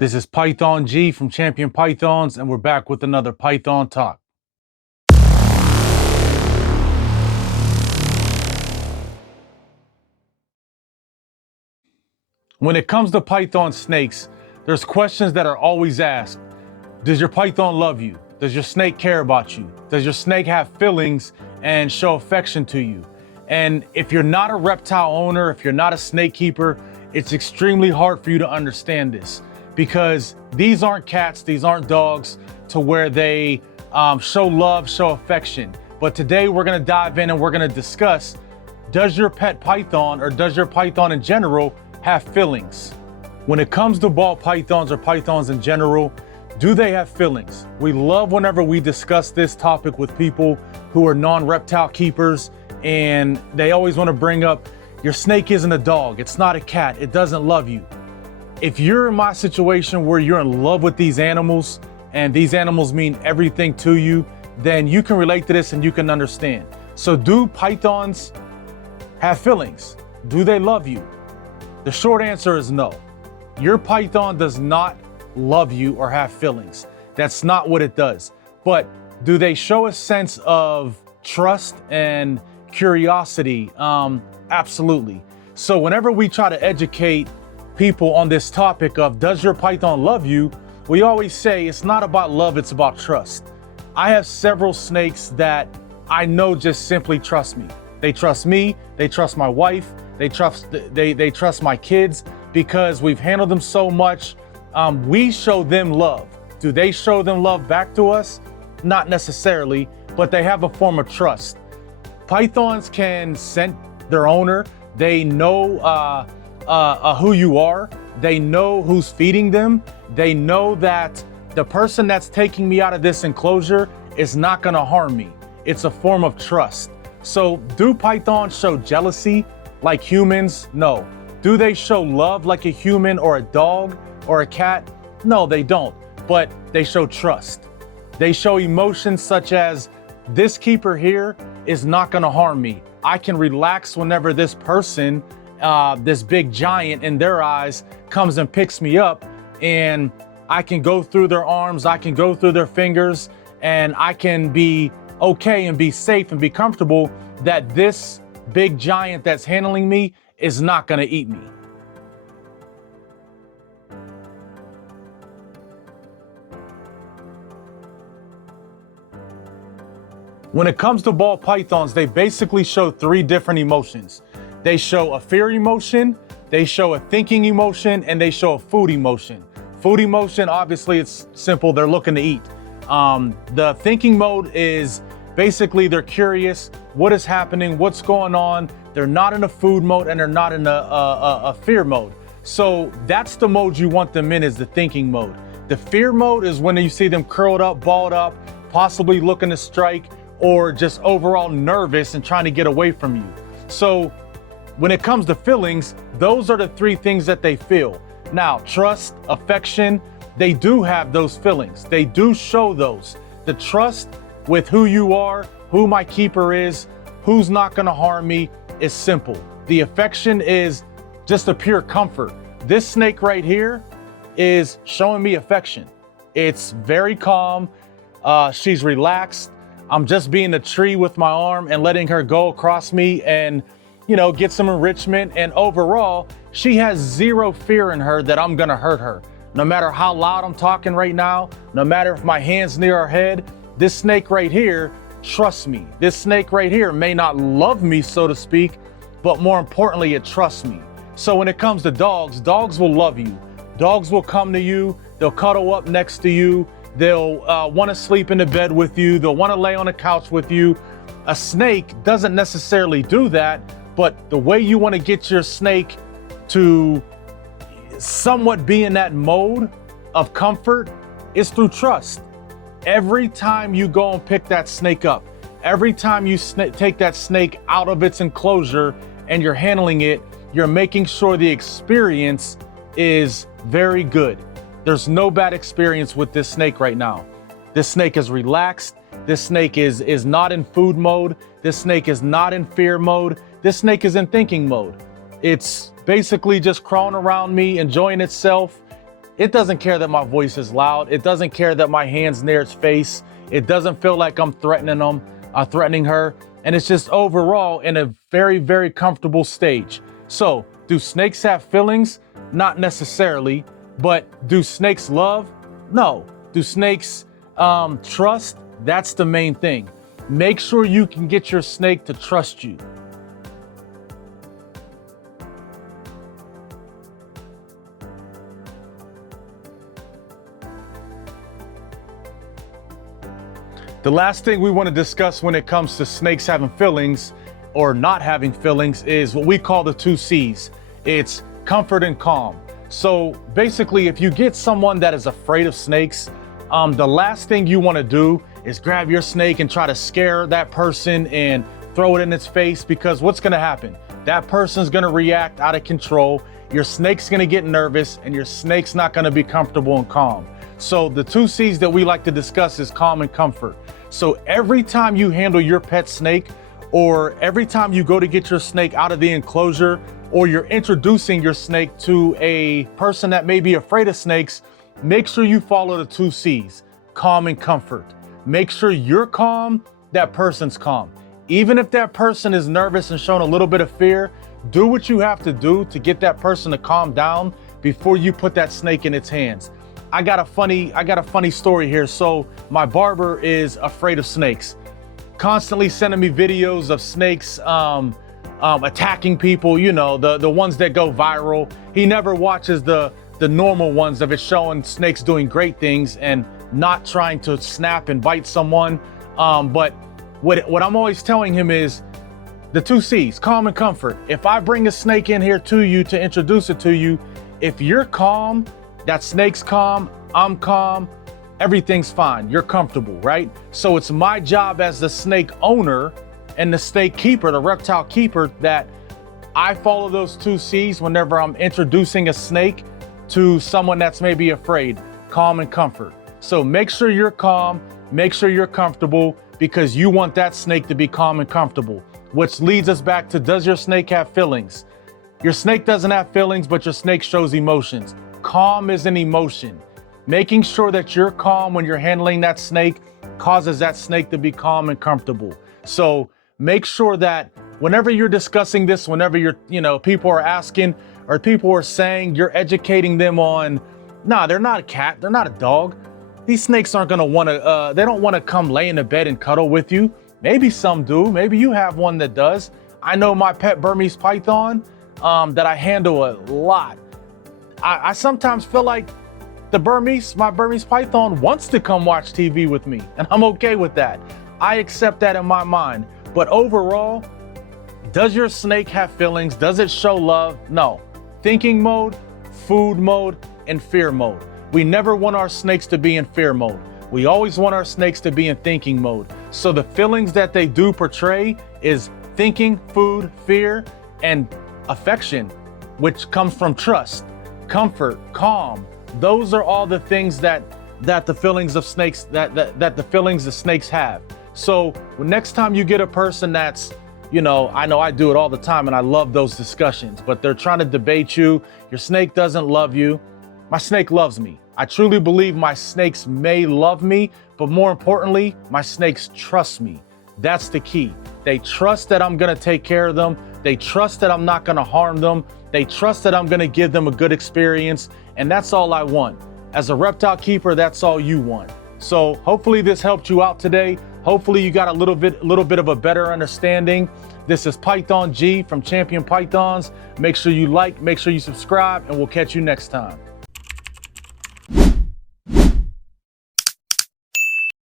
This is Python G from Champion Pythons, and we're back with another Python Talk. When it comes to Python snakes, there's questions that are always asked. Does your Python love you? Does your snake care about you? Does your snake have feelings and show affection to you? And if you're not a reptile owner, if you're not a snake keeper, it's extremely hard for you to understand this, because these aren't cats, these aren't dogs to where they show love, show affection. But today we're gonna dive in and we're gonna discuss, does your pet python or does your python in general have feelings? When it comes to ball pythons or pythons in general, do they have feelings? We love whenever we discuss this topic with people who are non-reptile keepers, and they always want to bring up, your snake isn't a dog, it's not a cat, it doesn't love you. If you're in my situation where you're in love with these animals and these animals mean everything to you, then you can relate to this and you can understand. So do pythons have feelings? Do they love you? The short answer is no. Your python does not love you or have feelings. That's not what it does. But do they show a sense of trust and curiosity? Absolutely. So whenever we try to educate people on this topic of does your python love you, we always say it's not about love, it's about trust. I have several snakes that I know just simply trust me. They trust me, they trust my wife, they trust my kids, because we've handled them so much. We show them love. Do they show them love back to us? Not necessarily, but they have a form of trust. Pythons can scent their owner. They know who you are. They know who's feeding them. They know that the person that's taking me out of this enclosure is not gonna harm me. It's a form of trust. So do pythons show jealousy like humans? No. Do they show love like a human or a dog or a cat? No, they don't, but they show trust. They show emotions such as, this keeper here is not gonna harm me. I can relax whenever this person, this big giant in their eyes, comes and picks me up, and I can go through their arms, I can go through their fingers, and I can be okay and be safe and be comfortable that this big giant that's handling me is not gonna eat me. When it comes to ball pythons, they basically show three different emotions. They show a fear emotion, they show a thinking emotion, and they show a food emotion. Food emotion, obviously it's simple, they're looking to eat. The thinking mode is basically they're curious, what is happening, what's going on. They're not in a food mode and they're not in a fear mode. So that's the mode you want them in, is the thinking mode. The fear mode is when you see them curled up, balled up, possibly looking to strike, or just overall nervous and trying to get away from you. So when it comes to feelings, those are the three things that they feel. Now, trust, affection, they do have those feelings. They do show those. The trust with who you are, who my keeper is, who's not gonna harm me, is simple. The affection is just a pure comfort. This snake right here is showing me affection. It's very calm. She's relaxed. I'm just being a tree with my arm and letting her go across me and, get some enrichment. And overall, she has zero fear in her that I'm gonna hurt her. No matter how loud I'm talking right now, no matter if my hand's near her head, this snake right here trusts me. This snake right here may not love me, so to speak, but more importantly, it trusts me. So when it comes to dogs, dogs will love you. Dogs will come to you, they'll cuddle up next to you, they'll want to sleep in the bed with you, they'll want to lay on the couch with you. A snake doesn't necessarily do that, but the way you want to get your snake to somewhat be in that mode of comfort is through trust. Every time you go and pick that snake up, every time you take that snake out of its enclosure and you're handling it, you're making sure the experience is very good. There's no bad experience with this snake right now. This snake is relaxed. This snake is not in food mode. This snake is not in fear mode. This snake is in thinking mode. It's basically just crawling around me, enjoying itself. It doesn't care that my voice is loud. It doesn't care that my hand's near its face. It doesn't feel like I'm threatening her. And it's just overall in a very, very comfortable stage. So do snakes have feelings? Not necessarily. But do snakes love? No. Do snakes trust? That's the main thing. Make sure you can get your snake to trust you. The last thing we want to discuss when it comes to snakes having feelings or not having feelings is what we call the 2 C's. It's comfort and calm. So basically, if you get someone that is afraid of snakes, the last thing you want to do is grab your snake and try to scare that person and throw it in its face, because what's going to happen? That person's going to react out of control. Your snake's going to get nervous and your snake's not going to be comfortable and calm. So the 2 C's that we like to discuss is calm and comfort. So every time you handle your pet snake, or every time you go to get your snake out of the enclosure, or you're introducing your snake to a person that may be afraid of snakes, make sure you follow the 2 C's, calm and comfort. Make sure you're calm, that person's calm. Even if that person is nervous and showing a little bit of fear, do what you have to do to get that person to calm down before you put that snake in its hands. I got a funny story here. So my barber is afraid of snakes, constantly sending me videos of snakes attacking people, you know, the ones that go viral. He never watches the normal ones of it showing snakes doing great things and not trying to snap and bite someone. But what I'm always telling him is the 2 C's, calm and comfort. If I bring a snake in here to you to introduce it to you, if you're calm, that snake's calm, I'm calm, everything's fine. You're comfortable, right? So it's my job as the snake owner and the snake keeper, the reptile keeper, that I follow those 2 C's whenever I'm introducing a snake to someone that's maybe afraid, calm and comfort. So make sure you're calm, make sure you're comfortable, because you want that snake to be calm and comfortable. Which leads us back to, does your snake have feelings? Your snake doesn't have feelings, but your snake shows emotions. Calm is an emotion. Making sure that you're calm when you're handling that snake causes that snake to be calm and comfortable. So make sure that whenever you're discussing this, whenever people are asking or people are saying, you're educating them on, nah, they're not a cat, they're not a dog. These snakes aren't gonna wanna, they don't wanna come lay in the bed and cuddle with you. Maybe some do, maybe you have one that does. I know my pet Burmese python that I handle a lot. I sometimes feel like my Burmese python wants to come watch TV with me, and I'm okay with that. I accept that in my mind. But overall, does your snake have feelings? Does it show love? No. Thinking mode, food mode, and fear mode. We never want our snakes to be in fear mode. We always want our snakes to be in thinking mode. So the feelings that they do portray is thinking, food, fear, and affection, which comes from trust, comfort, calm. Those are all the things that the feelings of snakes that the feelings the snakes have. So next time you get a person that's, I know I do it all the time and I love those discussions, but they're trying to debate you. Your snake doesn't love you. My snake loves me. I truly believe my snakes may love me, but more importantly, my snakes trust me. That's the key. They trust that I'm gonna take care of them. They trust that I'm not gonna harm them. They trust that I'm gonna give them a good experience. And that's all I want. As a reptile keeper, that's all you want. So hopefully this helped you out today. Hopefully you got a little bit of a better understanding. This is Python G from Champion Pythons. Make sure you like, make sure you subscribe, and we'll catch you next time.